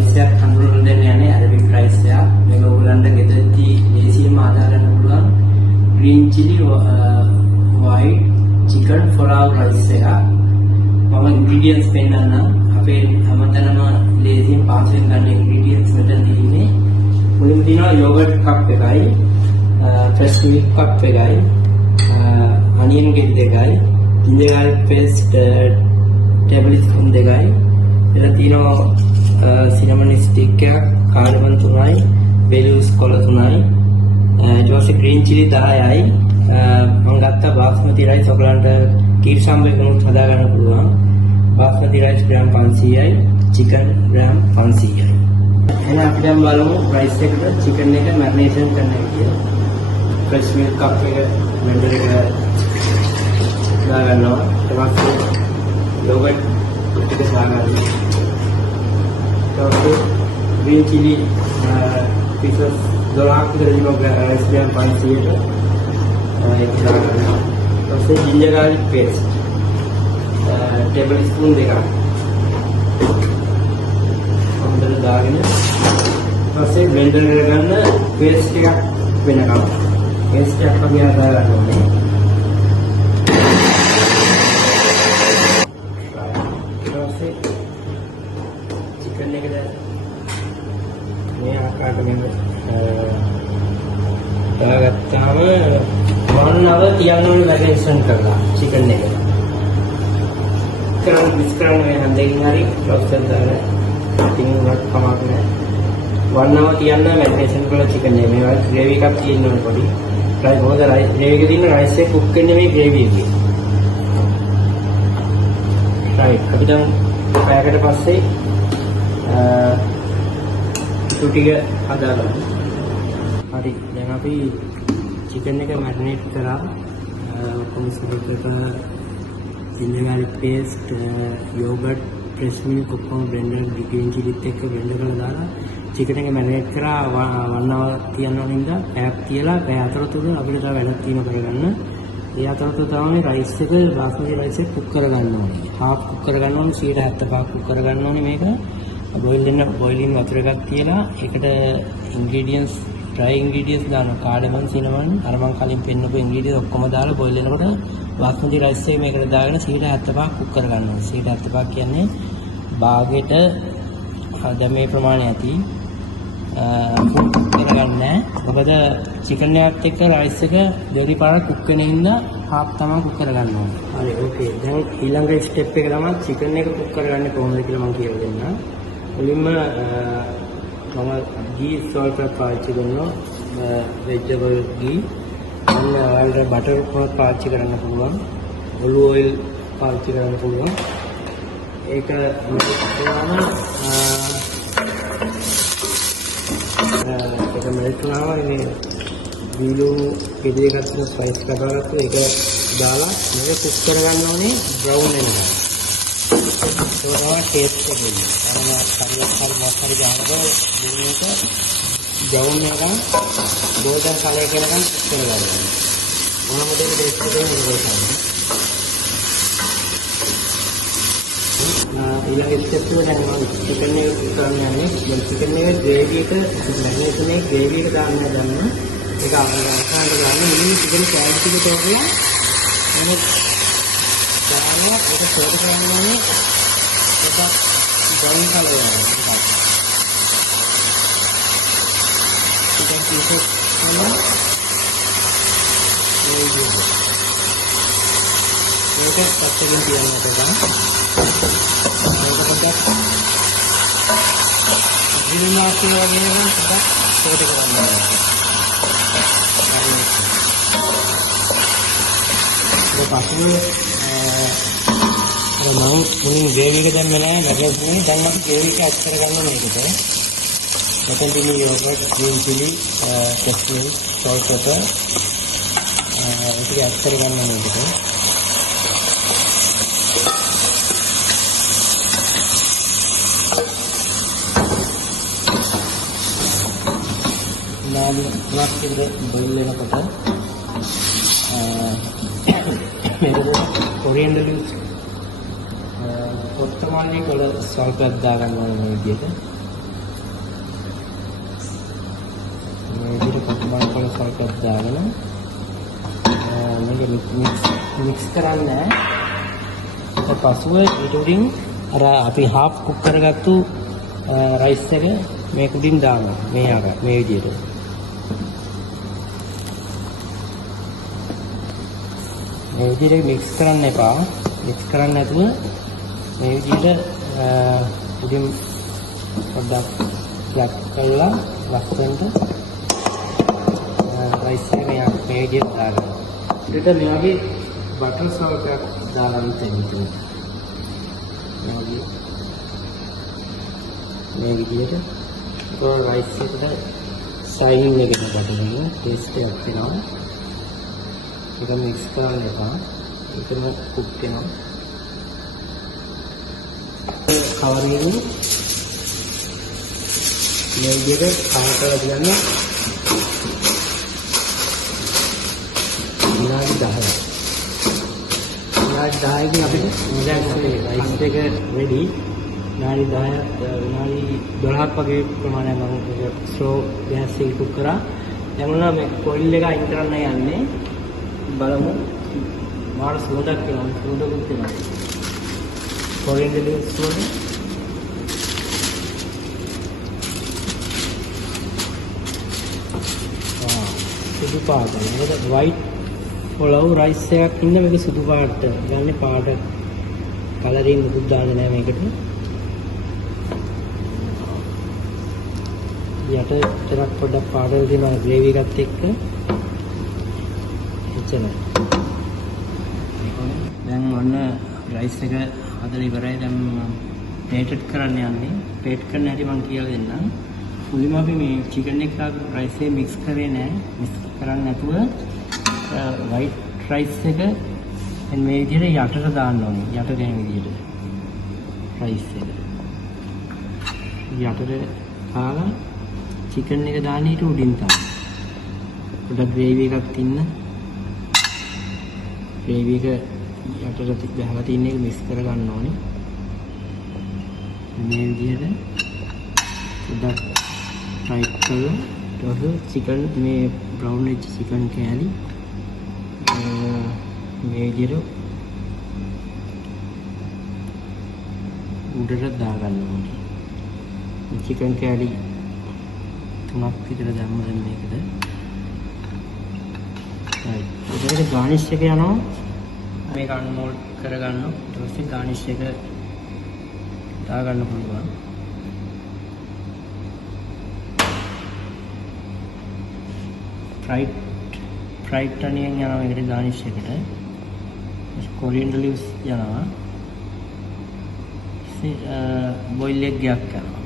Price එකක් හඳුන්වලා දෙන්න යන්නේ අරබික් ප්‍රයිස් එකක්. මේක ඔයගලන්ට ගෙදරදී ලේසියෙන්ම හදා ගන්න පුළුවන් green chili white chicken for our rice එකක්. මම ingredients පෙන්නන්නම්. අපේ හැමතැනම ලේසියෙන් පාසෙන් ගන්න ingredients මෙතන තියෙන්නේ. මුලින්ම තියෙනවා yogurt cup එකයි, fresh milk cup එකයි, onion ගෙඩි දෙකයි, ginger garlic paste tablespoon දෙකයි. එතන තියෙනවා cinnamon stick එකක්, cardamom 3යි, bay leaves කොළ 3යි. ඊට පස්සේ green chili 10යි. මම ගත්තා basmati rice ඔයගලන්ට කීරි සම්බෙකුත් හදා ගන්න පුළුවන්. basmati rice gram 500යි, chicken gram 500යි. එහෙනම් අපි දැන් බලමු rice එකට chicken එක marination කරන්න කියලා. fresh milk cup එක blender එක දා ගන්නවා. ඊට පස්සේ yogurt ටික දාගන්නවා. ඊට පස්සේ green chili pieces 12ක් විතර දිනවා rice gram 500ට. ඒක දාගන්නවා. ඊට පස්සේ ginger garlic paste tablespoon දෙකක් හොඳට දාගෙන ඊපස්සේ බ්ලෙන්ඩර් එකට ගන්න පේස්ට් එකක් වෙනකම් පේස්ට් එකක් අපි හදා ගන්න ඕනේ. ඊපස්සේ චිකන් එකට මේ ආකාරයෙන් දාගත්තාම 1 hour තියන්න ඕනේ මැරිනේෂන් කරලා චිකන් එක. කරන් මික්ස් කරන්න මේ හන්දකින් හරි ලොක්සන් දාලා ඉතින් වත් කමක් නැහැ. 1 hour තියන්න මැරිනේෂන් කරලා චිකන් එක. මේ වගේ ග්‍රේවි එකක් තියෙන්න ඕනේ පොඩි. රයිස් මොකද රයිස් ග්‍රේවි එකේ තියෙන රයිස් එක කුක් වෙන්නේ මේ ග්‍රේවි එකේ. රයිට්. අපි දැන් පැයකට පස්සේ ටික හදාගන්න. හරි. දැන් අපි චිකන් එක මැරිනේට් කරා. කොහොමද ginger garlic paste, yogurt, fresh milk ඔක්කොම blender green chili එක්ක blend කරලා දාලා chicken එක marinate කරා 1 hour තියන්න ඕනින්ද පැයක් තියලා පැය අතරතුර අපිට තව වැඩක් තියෙන කරගන්න. ඒ අතරතුර තමයි rice එක basmati rice එක cook කරගන්න ඕනේ. half cook කරගන්න ඕනේ 75 cook කරගන්න ඕනේ මේක. boiling වතුර එකක් තියලා ඒකට ingredients dry ingredients දානවා. cardamom, cinnamon අර මම කලින් පෙන්නපු ingredients ඔක්කොම දාලා boil වෙනකොට basmati rice එක මේකට දාගෙන 75 cook කරගන්න ඕනේ. 75 කියන්නේ භාගයට දැන් මේ ප්‍රමාණය ඇති cook කරගන්න. මොකද chicken එකත් එක්ක rice එක දෙවි පාරක් cook වෙන හින්දා half තමයි cook කරගන්න ඕනේ. හරි okay. දැන් ඊළඟ step එක තමයි chicken එක cook කරගන්නේ කොහොමද කියලා මම කියලා දෙන්නම්. මුලින්ම මම ghee salt එකක් පාවිච්චි කරනවා. vegetable ghee ඔයාලට බටර් කොහොමද පාවිච්චි කරන්න පුළුවන්. ඔලිව් ඔයිල් පාවිච්චි කරන්න පුළුවන්. ඒක මෙල්ට් වුණාම මේ බීලු ගෙඩි එකක් ස්පයිස් කරගත්තා. ඒක දාලා මේක කුක් කරගන්න ඕනේ බ්‍රවුන් වෙනවා. ඒක ටේස්ට් එක එන්නේ. හරි ගානක මේක බ්‍රවුන් එකෙන් ගෝල්ඩන් කලර් එකකට කුක් කරගන්න. මොනවද ඒක ටේස්ට් එකේ මොකක්ද? ඊළඟ ස්ටෙප් එක දැන් මම චිකන් එක කුක් කරන්න යන්නේ. දැන් චිකන් එකේ ග්‍රේවි එක මැරිනේෂන් එකේ ග්‍රේවි එක දාන්න ගන්න. ඒක අවසානට ගන්න මුලින්ම චිකන් කෑලි ටික තෝරලා එනේ දාලා ඒක සෝඩ කරන්න ඕනේ. ඒක බ්‍රවුන් කලර් එකකට. chicken pieces sama ini juga ini pastikan dia ada bang kita pencet ini masih lagi kan kita seperti kerana ini pasti kalau mau mungkin gravy kita mana lagi ini jangan gravy kita add करना नहीं kita Makan ini yogurt, green chili, fresh milk, salt, pepper. Itu add करना नहीं kita. Lalu kita boil लेना पड़ता है. मेरे को coriander leaves, කොත්තමල්ලි කොළ සල්පයක් දාගන්න ඕනේ මේ විදිහට. salt එකක් දාගෙන මේක මික්ස් කරන්නේ. ඊට පස්ව ඊට උඩින් අර අපි half cook කරගත්තු රයිස් එක මේක උඩින් දානවා. මේ විදිහට. මේ විදිහට මික්ස් කරන්න එපා. මික්ස් කරන්න නැතුව මේ විදිහට උඩින් පොඩ්ඩක් ෆ්ලැට් කරලා ලස්සනට රයිස් එක මේ විදිහට දාගන්න. ඊට මේ වගේ බටර් සෝල්ට් එකක් දාගන්න තියෙනවා. මේ විදිහට රයිස් එකට සයින් එකකට බටර් ටේස්ට් එකක් එනවා. ඒක මික්ස් කරන්න එපා. ඒකම කුක් වෙනවා. කවර් එකෙන් මේ විදිහට කවර් කරලා තියන්න විනාඩි 10ක්. විනාඩි 10කින් අපිට දැන් අපේ රයිස් එක රෙඩි. විනාඩි 12ක් වගේ ප්‍රමාණයක් මම ස්ලෝ ගෑස් එකේ කුක් කරා. දැන් උනා මේ කොයිල් එක අයින් කරන්න යන්නේ. බලමු මාර සුවඳක් එනවා. සුවඳකුත් එනවා. කොරියන්ඩර් ලීව්ස් සුවඳ. සුදු පාටයි. මොකද white පොලව් රයිස් එකක් ඉන්න මේක සුදු පාට. ගන්නේ පාට කලරින් මුකුත් දාන්නේ නැහැ මේකට. යට තරක් පොඩ්ඩක් පාටට තියෙනවා ග්‍රේවි එකත් එක්ක. එච්චරයි. දැන් ඔන්න රයිස් එක හදලා ඉවරයි. දැන් ප්ලේට් කරන්න යන්නේ. ප්ලේට් කරන්න හැටි මම කියලා දෙන්නම්. මුලින්ම අපි මේ චිකන් එක රයිස් එක මික්ස් කරේ නැහැ. මික්ස් කරන්නේ නැතුව white rice එක මේ විදිහට යටට දාන්න ඕනේ. යට දෙන විදිහට rice එක. යටට දාලා චිකන් එක දාන්න ඊට උඩින් තමයි. පොඩ්ඩක් ග්‍රේවි එකක් තින්න. ග්‍රේවි එක යටට ගහලා තියෙන එක මික්ස් කර ගන්න ඕනේ. මේ විදිහට පොඩ්ඩක් ෆ්‍රයි කරලා ඊට චිකන් මේ බ්‍රවුන් වෙච්ච චිකන් කෑලි මේ විදිහට උඩට දාගන්න ඕනේ. චිකන් කෑලි 3ක් විතර දැම්මම මේකද. right. ඊට ගානිෂ් එක යනවා. මේක අන්මෝල්ඩ් කරගන්න. ඊට පස්සේ ගානිෂ් එක දාගන්න පුළුවන්. fried onion යනවා මේකට ගානිෂ් එකට. කොරියන්ඩර් ලීව්ස් යනවා. boiled egg එකක් යනවා.